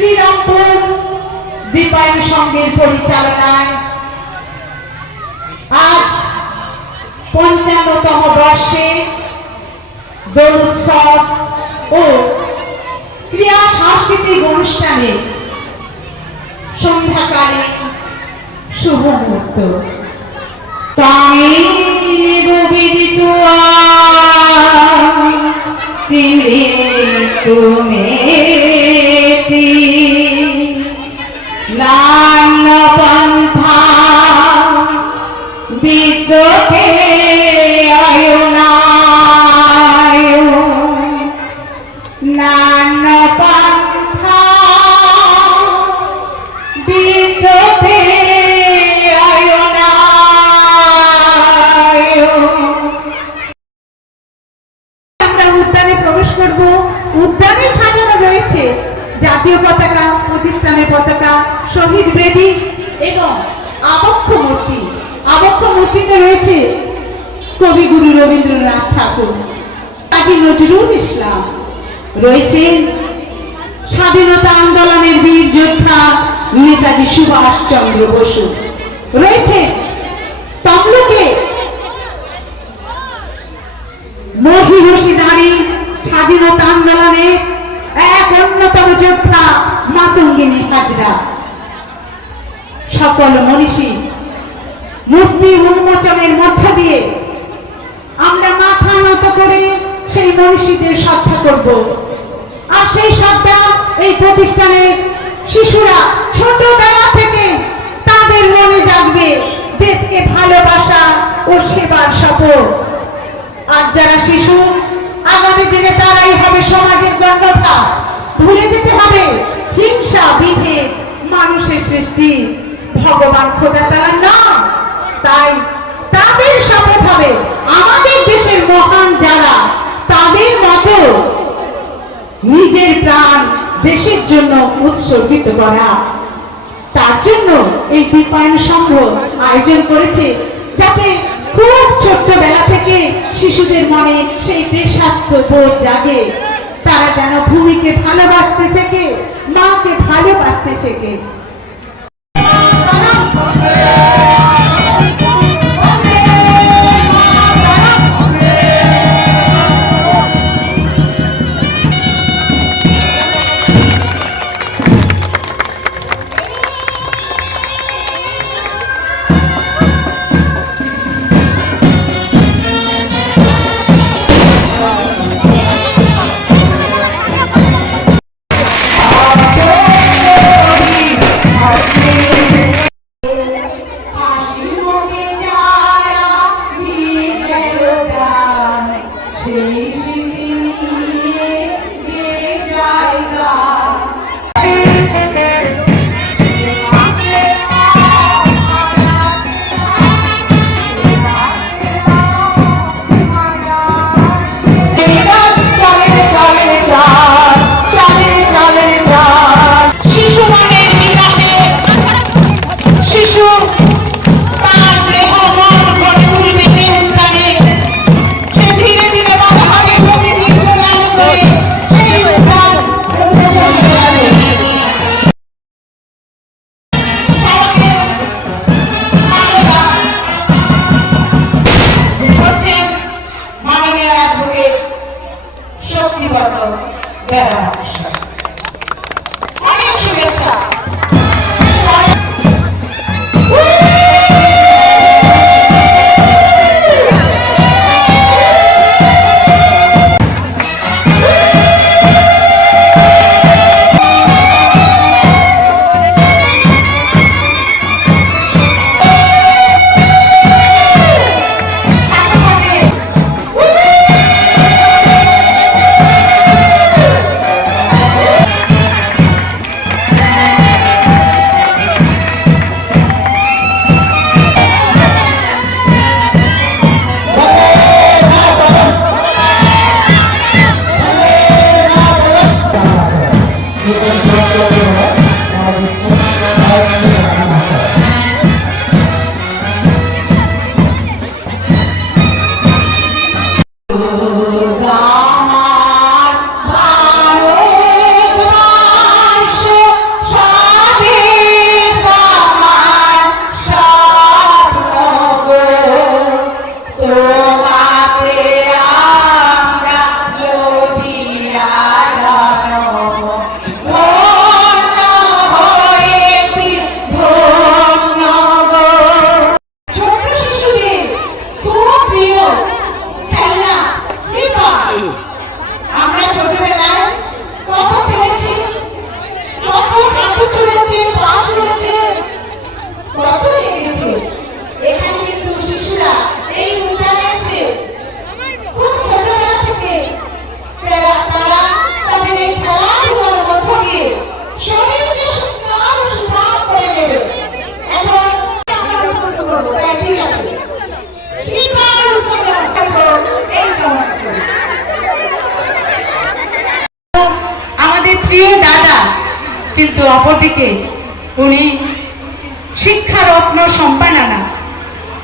শ্রীরামপুর দীপায়ন সঙ্গের পরিচালনায় আজ পঞ্চান্নতম বর্ষে দোল উৎসব ও ক্রিয়া সাংস্কৃতিক অনুষ্ঠানে সন্ধ্যাকালে শুভ মুহূর্ত। তামের জাতীয় পতাকা, প্রতিষ্ঠানের পতাকা, শহীদ বেদি এবং আবক্ষ মূর্তি। আবক্ষ মূর্তিতে রয়েছে কবিগুরু রবীন্দ্রনাথ ঠাকুর। কাজী নজরুল ইসলাম রয়েছেন স্বাধীনতা আন্দোলনের বীর যোদ্ধা নেতাজি সুভাষ চন্দ্র বসু। রয়েছে তমলুকে নারী স্বাধীনতা আন্দোলনে এক অন্যতম যোদ্ধা মাতঙ্গিনী হাজরা। সকল মনীষী মূর্তি উন্মোচনের মধ্য দিয়ে আমরা মাথা নত করে সেই মনীষীদের শ্রদ্ধা করব। আর সেই শ্রদ্ধা এই প্রতিষ্ঠানে শিশুরা ছোটবেলা থেকে তাদের মনে জাগবে, দেশকে ভালোবাসা ও সেবার শপথ। আর যারা শিশু, আগামী দিনে তারাই হবে সমাজের গণ্ডতা ভুলে যেতে হবে, হিংসা, বিভেদ, মানুষের সৃষ্টি। ভগবান খোদা তারা না তাই তাদের শপথ হবে আমাদের দেশের মহান যারা তাদের মতো নিজের প্রাণ দেশের জন্য উৎসর্গিত করা। তার জন্য এই দীপায়ন সংঘ আয়োজন করেছে, যাতে খুব ছোট্টবেলা থেকে শিশুদের মনে সেই দেশাত্মবোধ জাগে। তারা যেন ভূমিকে ভালোবাসতে শেখে, মাকে ভালোবাসতে শেখে। በረሃ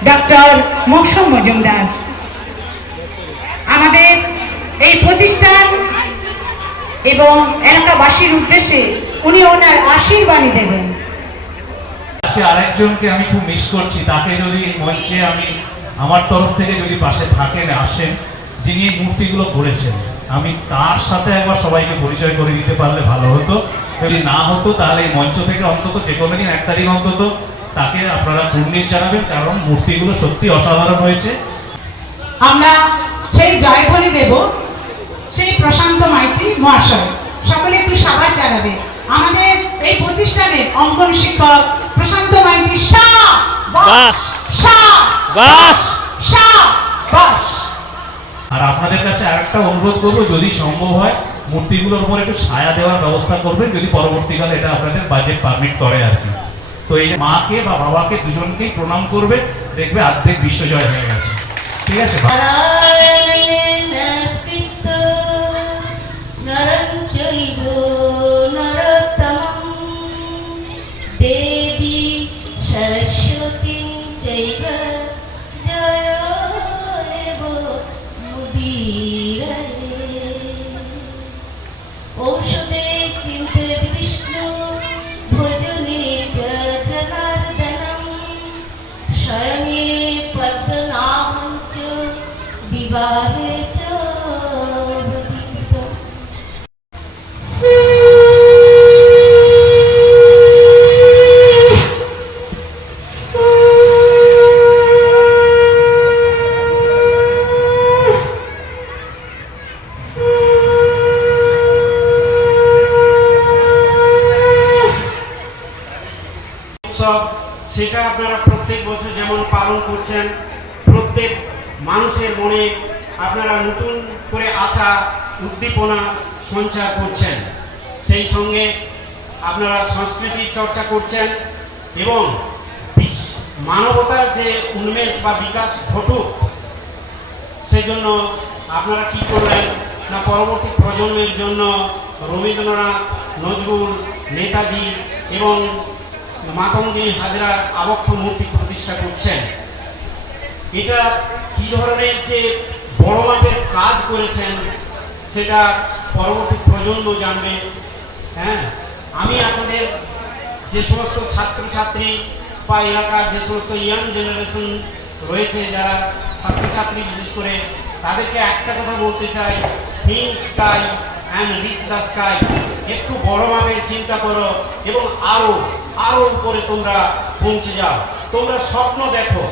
ডক্টর মৌসুম মজুমদার। আমাদের এই প্রতিষ্ঠান এবং এলাকাবাসীর উদ্দেশ্যে উনি ওনার আশীর্বাণী দেবেন। আরেকজনকে আমি খুব মিস করছি, তাকে যদি মঞ্চে আমি আমার তরফ থেকে যদি পাশে থাকেন, আসেন, যিনি এই মূর্তিগুলো করেছেন, আমি তার সাথে একবার সবাইকে পরিচয় করে দিতে পারলে ভালো হতো। যদি না হতো, তাহলে এই মঞ্চ থেকে অন্তত যে কোনো দিন এক তারিখ অন্তত তাকে আপনারা কুর্নিশ জানাবেন কারণ মূর্তিগুলো সত্যি অসাধারণ হয়েছে আমরা সেই জয়ধ্বনি দেব সেই প্রশান্ত মাইতি মহাশয় সকলে একটু সাবাস জানাবে আমাদের এই প্রতিষ্ঠানের অঙ্কন শিক্ষক প্রশান্ত মাইতি শাহ বাস। শাহ বাস। শাহ বাস আর আপনাদের কাছে আরেকটা অনুরোধ করব যদি সম্ভব হয় মূর্তিগুলোর উপর একটু ছায়া দেওয়ার ব্যবস্থা করবেন যদি পরবর্তীকালে এটা আপনাদের বাজেট পারমিট করে আর কি তো এই মাকে বা বাবাকে দুজনকেই প্রণাম করবে, দেখবে অর্ধেক বিশ্বজয় হয়ে গেছে। ঠিক আছে? মানুষের মনে আপনারা নতুন করে আসা উদ্দীপনা, সঞ্চার করছেন। সেই সঙ্গে আপনারা সংস্কৃতির চর্চা করছেন এবং মানবতার যে উন্মেষ বা বিকাশ ঘটুক, সেজন্য আপনারা কি করবেন না পরবর্তী প্রজন্মের জন্য রবীন্দ্রনাথ, নজরুল, নেতাজি এবং মাতঙ্গিনী হাজরার আবক্ষ মূর্তি প্রতিষ্ঠা করছেন? এটা কি ধরনের যে বড় মাপের কাজ করেছেন, সেটা পরবর্তী প্রজন্ম জানবে। হ্যাঁ আমি আপনাদের যে সমস্ত ছাত্রছাত্রী বা এলাকার যে সমস্ত ইয়াং জেনারেশন রয়েছে, যারা ছাত্রছাত্রী বিশেষ করে, তাদেরকে একটা কথা বলতে চাই think sky and reach the sky একটু বড় মাপের চিন্তা করো এবং আরও আরও উপরে তোমরা পৌঁছে যাও। তোমরা স্বপ্ন দেখো।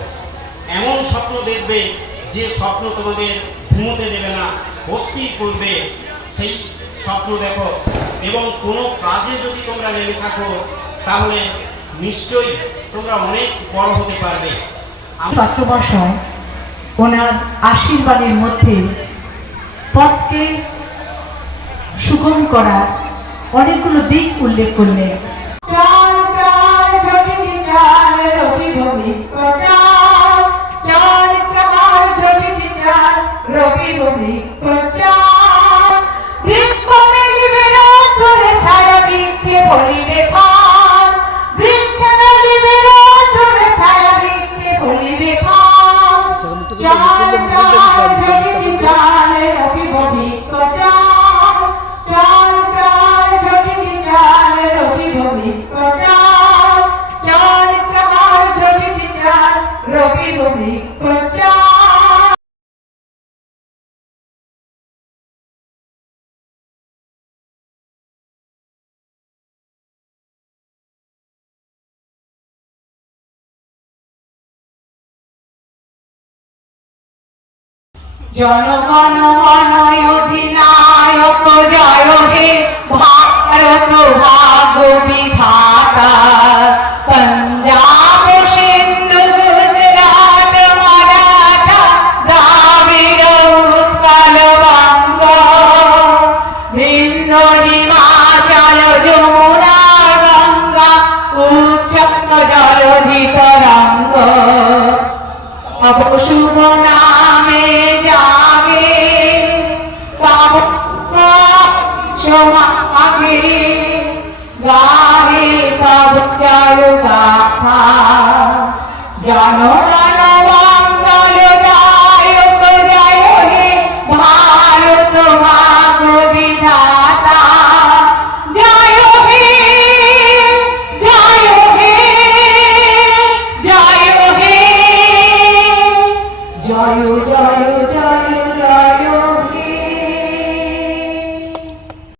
এমন স্বপ্ন দেখবে যে স্বপ্ন তোমাদের ঘুমোতে দেবে না, অস্থির করবে। সেই স্বপ্ন দেখো। এবং কোনো কাজে যদি তোমরা লেগে থাকো, তাহলে নিশ্চয়ই তোমরা অনেক বড় হতে পারবে। চট্টোপাধ্যায় ওনার আশীর্বাদের মধ্যে পথকে সুগম করার অনেকগুলো দিক উল্লেখ করলেন। ouvir. জনগণ মন অধিনায়ক জয় হে ভারত